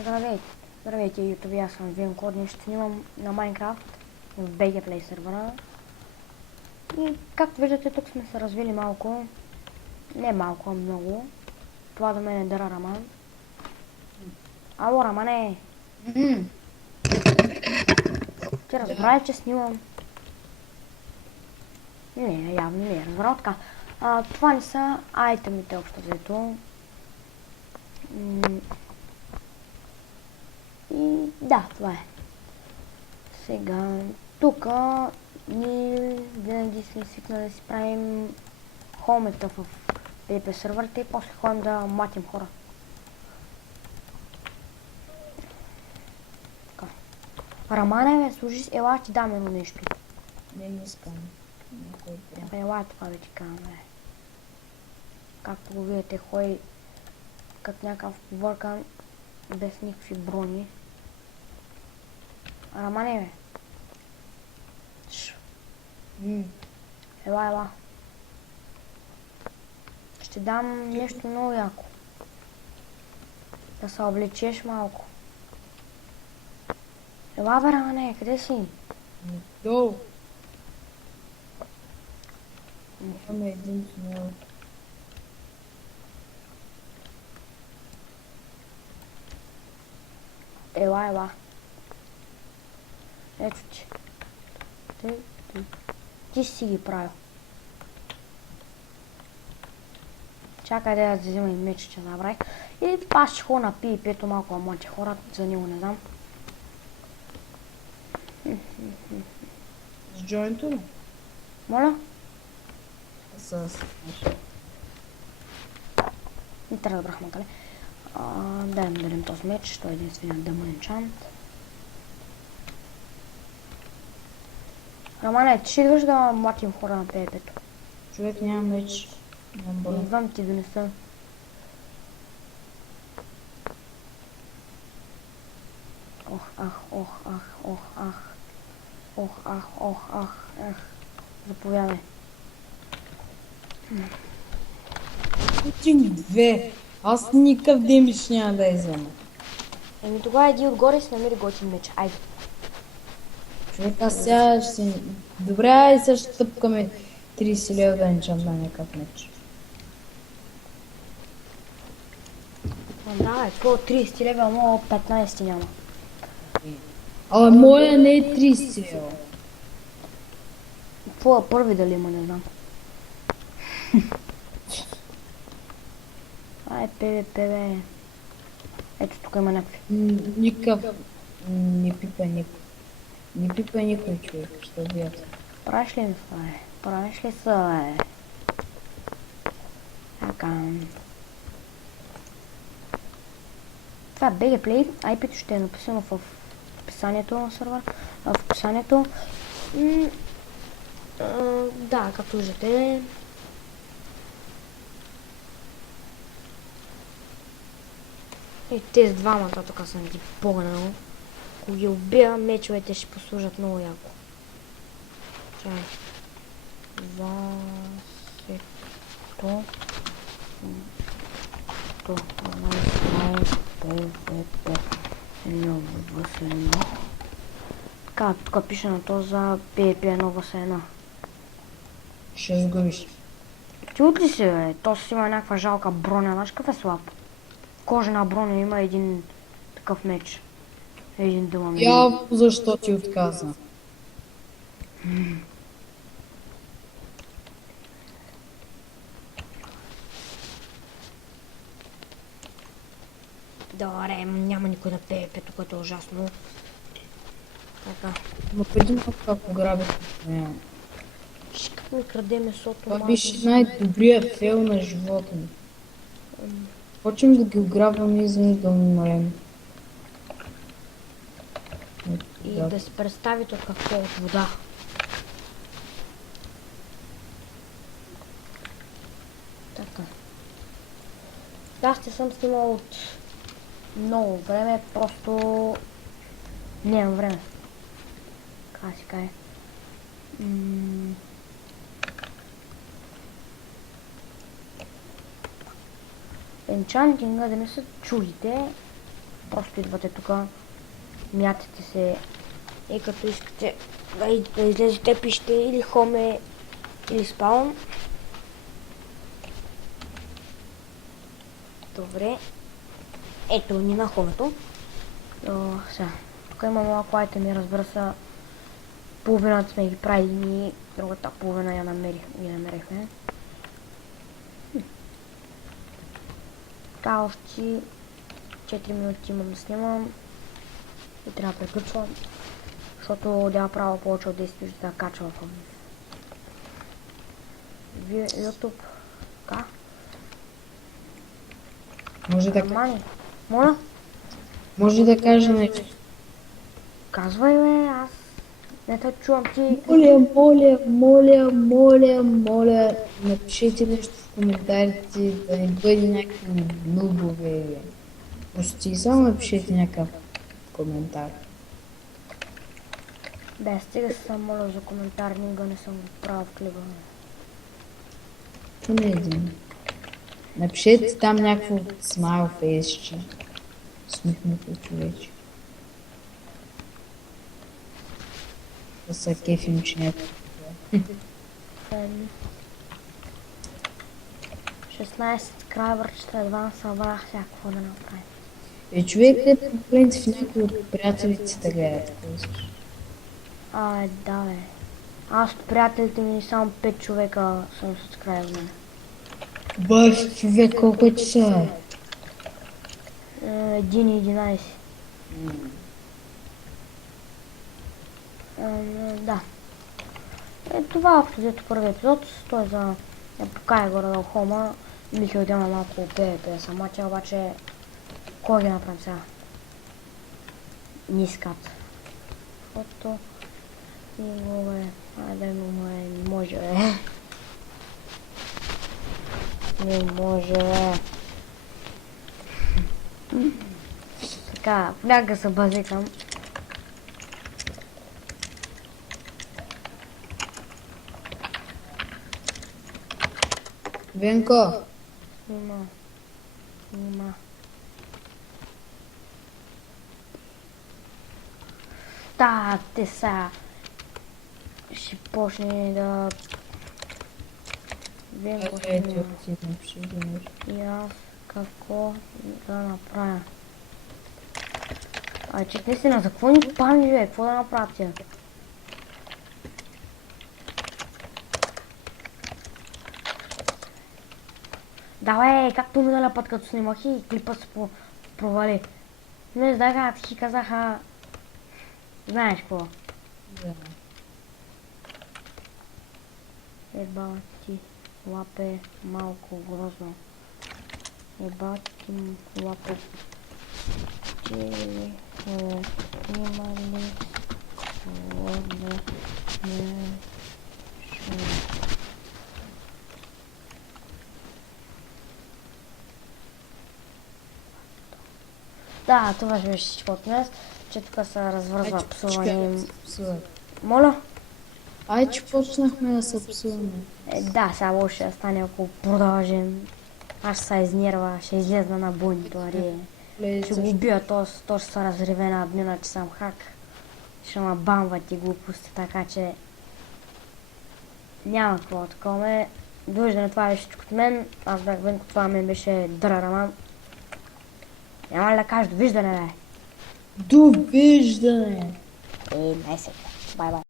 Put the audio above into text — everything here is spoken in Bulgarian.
Здравейте, здравейте YouTube, аз съм Винко, днес ще снимам на Майнкрафт в BG Play сервера. И както виждате, тук сме се развили малко, не малко, а много. Това до мен е Дъра Раман. Ало, Рамане! Ти разбра ли, че снимам? Не, явно не е разбрал така. Това не са айтемите общо взето. И да, това е. Сега, тук ние винаги сме свикнали да си правим хомета в PvP серверите и после ходим да матим хора. Така. Рамане, служи, ела ти дам едно нещо. Не искам. Ела това да ти кажа, бе. Както го видите, ходи като някакъв въркан без никакви брони. Рамане, бе. Ела. Ще дам нещо много яко. Да се облечеш малко. Ела, бе, Рамане, къде си? Долу. Имаме един тунел. Ела. Ето ти. Ти си ги правил. Чакай да взема и меч, че забравих. И аз ще ходя на PvP-то малко, а моите хора за него не знам. С джойнто ли? Моля? С... Не трябва да разбрах, макале. Дай му дадем този меч, той е единственият дъмън енчант. Романе, ти ще идваш да млатим хора на PvP-то? Човек няма меч. Идвам ти донеса. Заповядай. Един, две. Аз никакъв дембич няма да иззема. Еми тогава иди отгоре и си намери готин меч. Айде. Човек, аз сега ще си... Добре, айде сега ще тъпкаме 30 лева да енчантна някакъв меч. Да, какво 30 лева, но 15 няма. Абе, моя не е 30 лева. Какво е първи дали има, не знам. Ай, PvP, бе. Ето тук има някакви. Никакъв... Не пипа никой. Не пипа никой, човек, ще убият. Правиш ли ми това, е? Правиш ли са, е? Така. Това е BG Play. IP-то ще е написано в описанието на сервер. В описанието. Да, както виждате. И тези двамата тук съм ги погнал. Ако ги убия, мечовете ще послужат много яко. Чай. Засето. Така, тук пише на то за PvP нова сена. Ще сгубиш. Чут ли си, бе? То си има някаква жалка броня, знаеш какъв е слаб? Кожена броня има един такъв меч. Един дъма меч. Я защо ти отказа? Добре, няма никой на PvP, което е ужасно. Така. Но преди малко ако грабих. Как ми краде месото? Това беше най-добрият фейл на живота ми. Почвам да ги ограбвам и за да умрем. И да си представите от какво от вода. Така. Аз не съм снимал от много време, просто нямам време. Как си каже. Енчантинга, да не се чудите, Просто идвате тук, мятате се и като искате да излезете, пишете или хоме, или спаун. Добре. Ето ни на хомето. Сега. Тук има малко айтеми, разбира се. Половината сме ги правили и другата половина я намерихме. Така, още 4 минути имам да снимам и трябва да приключвам, защото няма право повече от 10 минути да качва в YouTube. Така. Може да, Мани. Моля? може да кажа нещо. Казвай, бе, аз не те чувам ти. Моля, напишете нещо в коментарите, да не бъде някакви нубове. Почти само напишете някакъв коментар. Бе, стига се съм моля за коментар, никога не съм го правил в клиба. Поне един. Напишете там някакво смайл фейсче. Смихнато човече. Да са кефим, че някакво. 16 крайвърчета, едва събрах всякакво да направим. Човек те по принцип някои от приятелите си да гледат, ако искаш. Да, бе. Аз от приятелите ми само 5 човека съм сабскрайбнали. Баш, човек, колко ти са? 1 и 11. Да. Това общо взето първи епизод. Той е за да покая горе на хома. Мисля да има малко PvP самача, обаче кой ги направим сега? Нискат. Защото имаме... Айде, не може, бе. Не може, бе. Така, понякога се базикам. Венко, Нима. Да, те са. Ще почне да... Венко ще ето няма. ти напиши нещо. И аз какво да направя? Че наистина, за какво ни пами, бе? Какво да направя тя? Давай, както миналия път, като снимах и клипа се провали. Не знаеха, ти казаха... Знаеш какво? Да. Еба ти лапе малко грозно. Еба ти лапе. Че има ли холодно нещо? Да, това ще беше всичко от днес, че тук се развързва псуване. Моля? Ай, че почнахме да се псуваме. Да, сега ще стане, ако продължим. Аз ще се изнерва, ще излезна на бойни туари. Ще го убия, то ще се разриве на днина, че съм хак. Ще ме бамват и глупости, така че... Няма какво такова. Довиждане, това беше всичко от мен. Аз бях Венко, това мен беше Драраман. Няма ли да кажа довиждане, бе? Довиждане! Месец. Бай-бай.